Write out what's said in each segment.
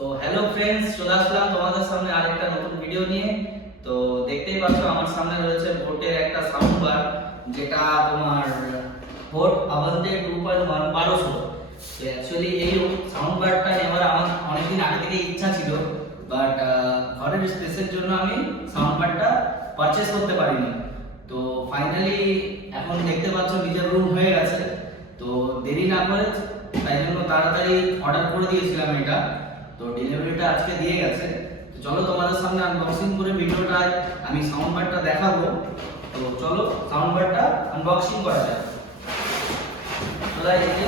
তো hello friends, চলে আসলাম তোমাদের সামনে আরেকটা নতুন ভিডিও নিয়ে। তো দেখতেই পাচ্ছ আমার সামনে রয়েছে বোটের একটা সাউন্ড বার, যেটা তোমার বোট আভান্তে 2.1 1200। তো অ্যাকচুয়ালি এই সাউন্ড বারটা নেওয়ার আমার অনেকদিন আগে থেকে ইচ্ছা ছিল, বাট ঘরের স্পেসের জন্য আমি সাউন্ড বারটা পারচেজ করতে পারিনি। তো ফাইনালি এখন দেখতে পাচ্ছ নিজের রুম হয়ে গেছে। তো দেরি না করে তাই জন্য তাড়াতাড়ি অর্ডার করে দিয়েছিলাম এটা। তো ডেলিভারিটা আজকে দিয়ে গেছে। তো চলো তোমাদের সামনে আনবক্সিং করে ভিডিওটা আমি সাউন্ড বারটা দেখাবো। তো চলো সাউন্ড বারটা আনবক্সিং করা যাক। চলো এদিকে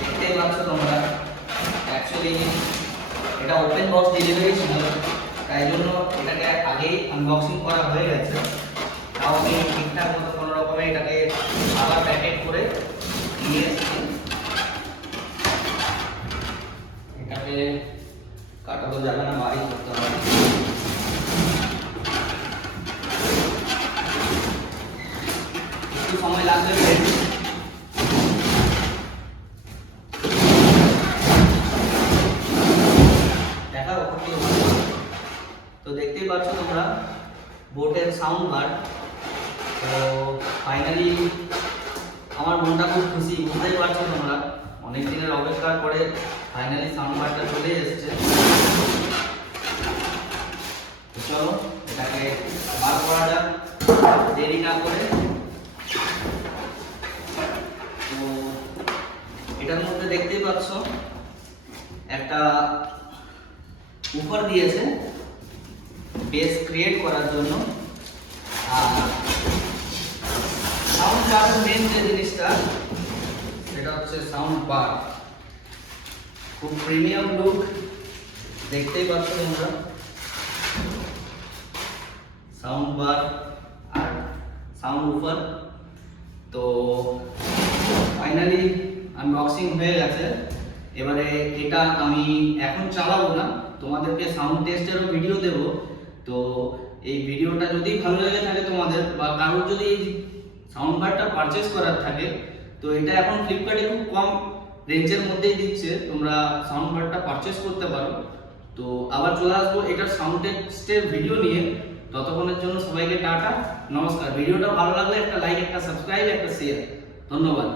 দেখতেই পাচ্ছ তোমরা, অ্যাকচুয়ালি এটা ওপেন বক্স ডেলিভারি ছিল, তাই জন্য এটাকে আগেই আনবক্সিং করা হয়ে গেছে। তাও আমি ঠিকঠাক মতো কোনো রকমে এটাকে আবার প্যাকেট করে নিয়ে এসেছি। এটাকে কাটা তো যাবে না, বাড়ি করতে হবে। একটু সময় লাগবে। দেখা তো দেখতেই পাচ্ছ তোমরা বোটের সাউন্ড বার। তো ফাইনালি আমার মনটা খুব খুশি, বুঝতেই পারছো তোমরা, অনেক দিনের অপেক্ষার পরে ফাইনালি সাউন্ড বারটা চলে এসেছে। চলো এটাকে বার করা যাক দেরি না করে। তো এটার মধ্যে দেখতেই পাচ্ছ একটা উপর দিয়েছে বেস ক্রিয়েট করার জন্য। আর সাউন্ড বারের মেন যে জিনিসটা সেটা হচ্ছে সাউন্ড বার। খুব প্রিমিয়াম লুক, দেখতেই পাচ্ছ তোমরা সাউন্ড বার আর সাউন্ড উফার। তো ফাইনালি আনবক্সিং হয়ে গেছে। এবারে এটা আমি এখন চালাবো না, তোমাদেরকে সাউন্ড টেস্টেরও ভিডিও দেব। তো এই ভিডিওটা যদি ভালো লেগে থাকে তোমাদের, বা কারোর যদি এই সাউন্ড বারটা পারচেজ করার থাকে, তো এটা এখন ফ্লিপকার্টে খুব কম রেঞ্জের মধ্যেই দিচ্ছে, তোমরা সাউন্ড বারটা পারচেজ করতে পারো। তো আবার চলে আসবো এটার সাউন্ড টেস্টের ভিডিও নিয়ে। ততক্ষণের জন্য সবাইকে টাটা, নমস্কার। ভিডিওটা ভালো লাগলে একটা লাইক, একটা সাবস্ক্রাইব, একটা শেয়ার। ধন্যবাদ।